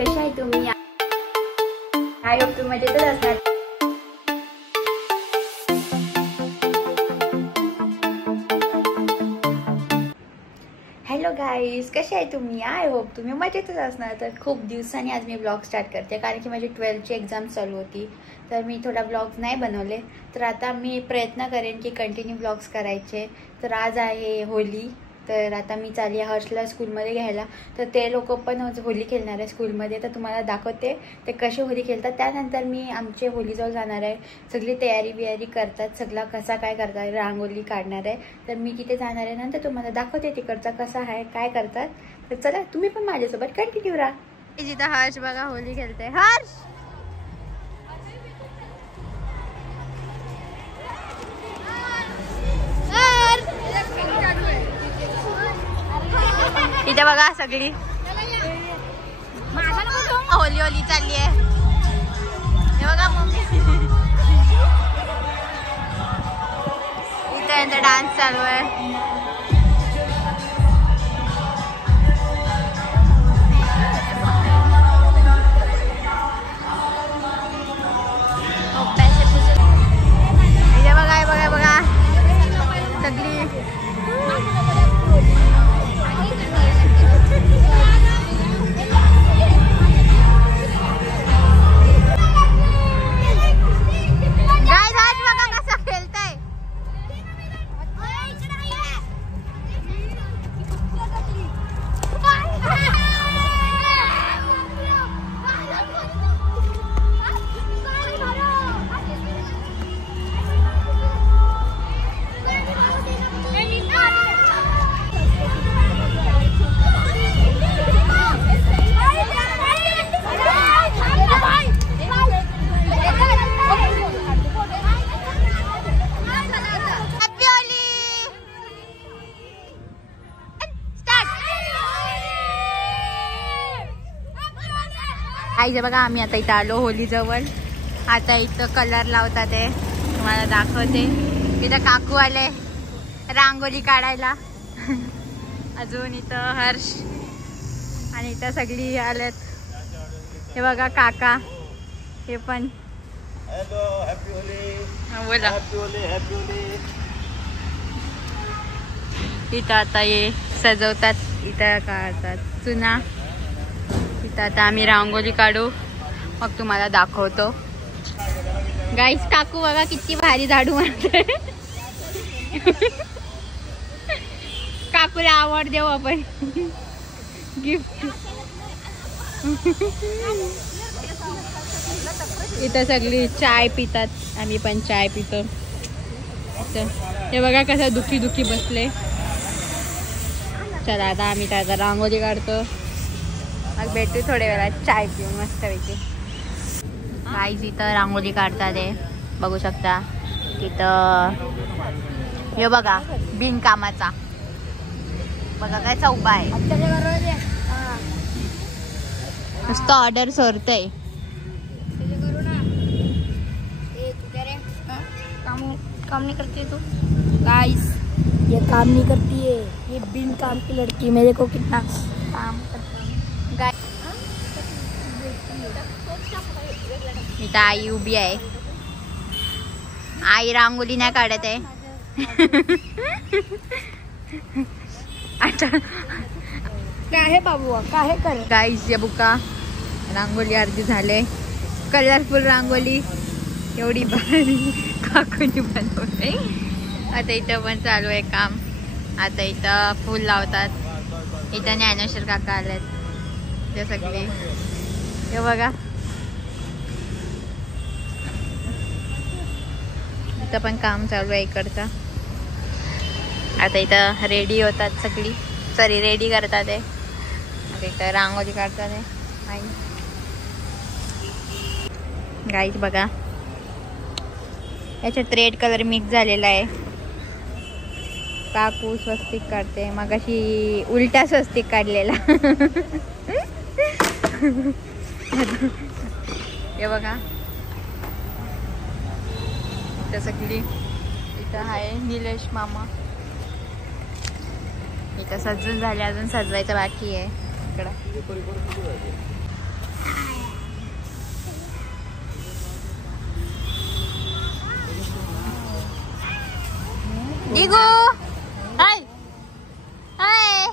कसे आहे तुम्ही? आय होप तुम्ही मजेतच असणार. हॅलो गाईज, कसे आहे तुम्ही? आय होप तुम्ही मजेतच असणार. तर खूप दिवसांनी आज मी ब्लॉग स्टार्ट करते, कारण की माझी 12th एक्झाम चालू होती, तर मी थोडा ब्लॉग्स नाही बनवले. तर आता मी प्रयत्न करेन की कंटिन्यू ब्लॉग्स करायचे. तर आज आहे होली, तर आता मी चालली आहे हर्षला स्कूलमध्ये घ्यायला. तर ते लोक पण होली खेळणार आहे स्कूलमध्ये, तर तुम्हाला दाखवते ते कशी होली खेळतात. त्यानंतर मी आमचे होलीजवळ जाणार आहे. सगळी तयारी बियारी करतात, सगळा कसा काय करतात, रांगोली काढणार आहे. तर मी तिथे जाणार आहे, नंतर तुम्हाला दाखवते तिकडचा कसा आहे, काय करतात. तर चला तुम्ही पण माझ्यासोबत कंटिन्यू राहा. जिथं हर्ष बघा होली खेळते. हर्ष इथे बघा सगळी होली होली चालली आहे. हे बघा मम्मी इथे डान्स चालू आहे. इथे बघा बघा बघा सगळी आईचे बघा आम्ही आता इथं आलो होली जवळ. आता इथं कलर लावतात ते तुम्हाला दाखवते. इथं काकू आले रांगोली काढायला. अजून इथं हर्ष आणि इथं सगळी आलेत. हे बघा काका हे पण. Hello, happy Holi. बोला. Happy Holi, happy Holi. इथं आता हे सजवतात, इथं काढतात चुना. इथं आता आम्ही रांगोली काढू, मग तुम्हाला दाखवतो. गाईस काकू बघा किती भारी झाडू मारते. काकूला आवड देऊ आपण गिफ्ट. इथं सगळी चाय पितात, आम्ही पण चाय पितो. हे बघा कसं दुखी दुखी बसले. चला आता आम्ही त्याचा रांगोली काढतो, मग भेटू थोड्या वेळात चाय पिऊन मस्त पैकी. गाईज इथं रांगोली काढतात आहे, बघू शकता. तिथं हे बघा बिनकामाचा बघा काय उभा आहे, नुसतं ऑर्डर सोडतंय. काम नहीं करती तू गाइस, ये काम नहीं करती है, ये बिन काम की लड़की. मेरे को कितना काम इथं आई उभी आहे. आई रांगोली नाही काढत आहे. काय बाबू काय कर. गाईस या बुका रांगोली अर्धी झाले. कलरफुल रांगोली एवढी भारी काकूनी बनवले. आता इथं पण चालू आहे काम. आता इथं फूल लावतात. इथं ज्ञानेश्वर काका आलेत ते सगळे. हे बघा इथं पण काम चालू आहे इकडचं. आता इथं रेडी होतात सगळी, सॉरी रेडी करतात आहे. आता इथं रांगोली काढतात आहे. गाईस बघा याच्यात रेड कलर मिक्स झालेला आहे. काकू स्वस्तिक काढते, मग अशी उलटा स्वस्तिक काढलेला. हे बघा इथं सगळी. इथं आहे निलेश मामा. इथं सजून झाले, अजून सजवायचं बाकी आहे. इकडं दिगू हाय हाय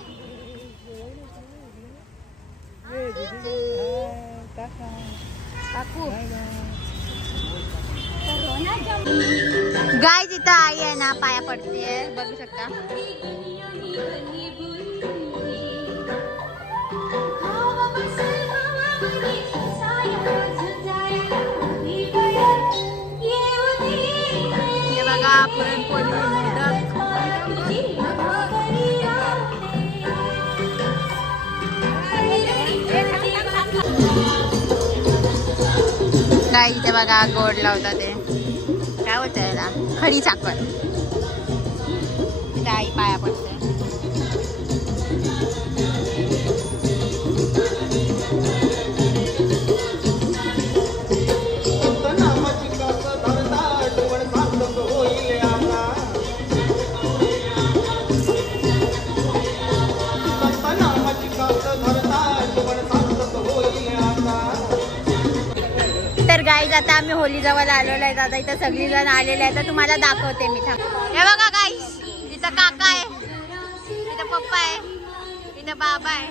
गाय तिथं आई आहे ना पाया पडते बघू शकता. हे बघा पुरणपोळी मोदक. गाय इथे बघा गोड लावतात ते काय बोलत याला खडी साखर. तिथे आई पाया पडते. तर गाईज आता आम्ही होली जवळ आलेलो आहे. आता इथं सगळी जण आलेले आहे तर तुम्हाला दाखवते मी. हे बघा गाईज इथं काका आहे, इथं पप्पा आहे, इथं बाबा आहे,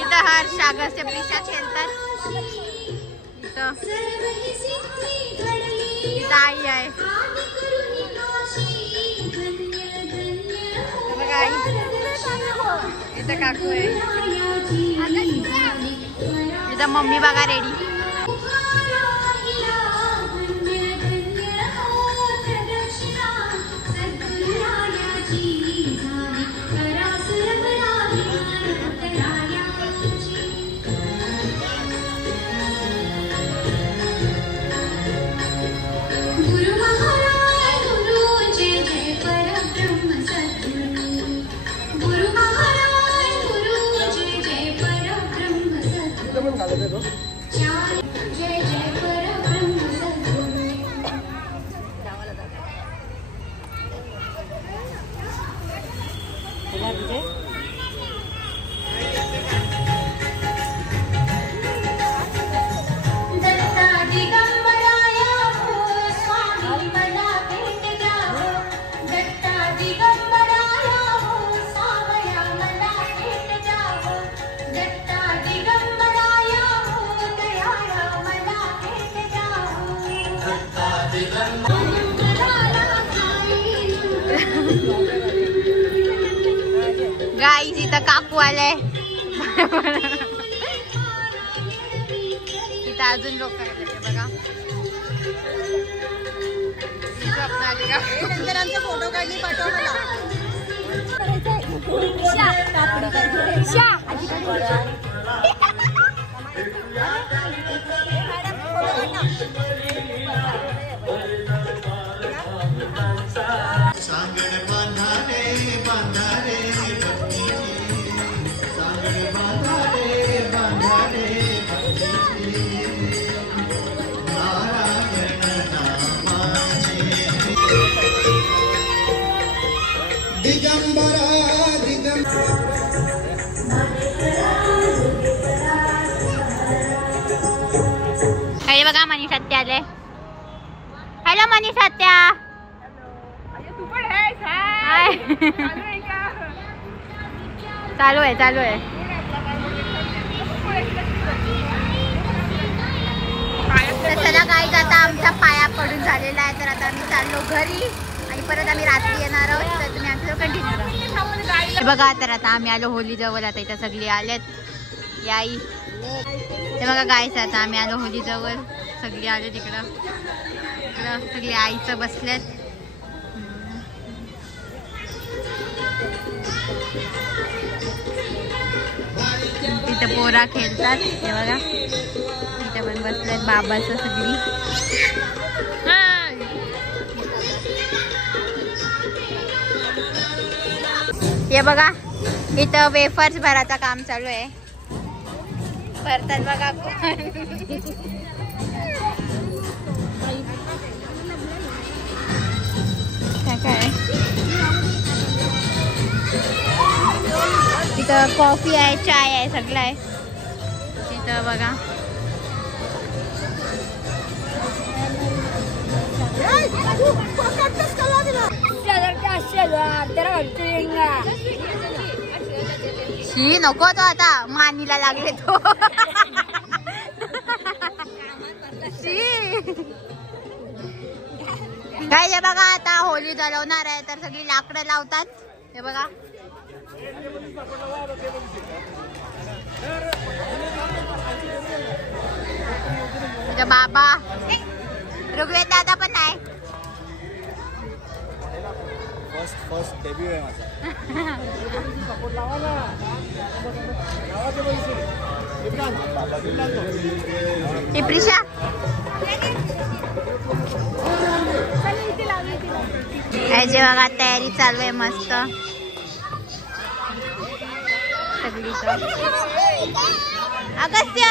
इथं हर्ष सागरचे प्रिशा खेळतात. इथं आई आहे. बघा आई इथं काकू आहे. इथं मम्मी बघा रेडी. गाईज इथं काकू आले. इथं अजून लोक आले बघा. नंतर आमचा फोटो काढली पाठव मला. हे बघा मनीष सत्या आले. हॅलो मनीष सत्या. चालू आहे चालू आहे. तर चला गाईज आता आमचा पाया पडून झालेला आहे. तर आता आम्ही चाललो घरी आणि परत आम्ही रात्री येणार आहोत. तर तुम्ही आमचं कंटिन्यू बघा. तर आता आम्ही आलो होली जवळ. आता इथं सगळी आलेत याई. ते बघा गाईच आता आम्ही आलो होली जवळ. सगळी आले तिकडं इकडं सगळी आईचं बसलेत. तिथं पोरा खेळतात. हे बघा इथे पण बसलेत बाबाचं सगळी. हे बघा इथं वेफर्स भराचं काम चालू आहे. भरतात बघा काय इथं कॉफी आहे, चाय आहे, सगळं आहे इथं बघा. ही नको तो आता मानीला लागले तो. काय हे बघा आता होली जळवणार आहे तर सगळी लाकडं लावतात. हे बघा बाबा ऋग्वेद दादा पण आहे. फर्स्ट डेब्यू आहे माझा. प्रिशा याची बघा तयारी चालू आहे मस्त सगळी. अगस्त्य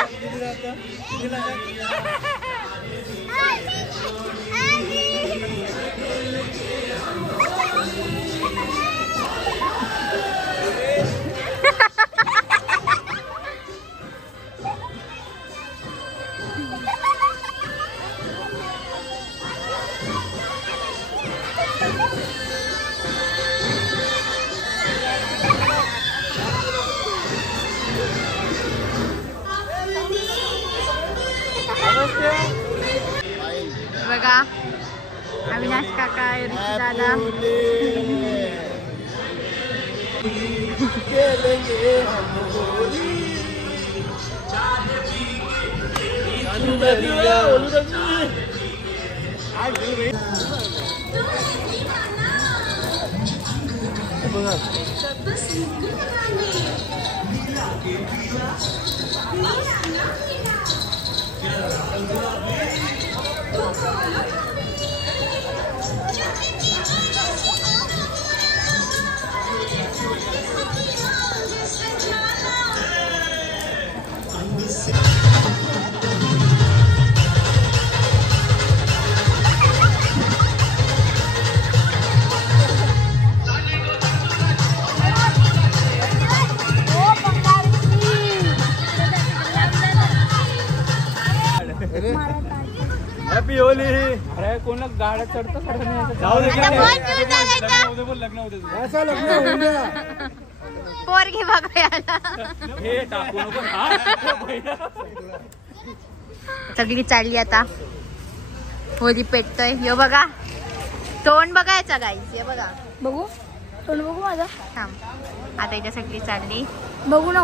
बघा अविनाश काका, ऋषी दादा. हॅपी होली. अरे कोणाला गाड्या चढतं लग्न होते पोरगी बघायला सगळी चालली आता. होली पेटतोय. हे बघा तोंड बघायचा गाईस. हे बघा बघू तोंड बघू माझा. थांब आता इथे सगळी चालली बघू ना.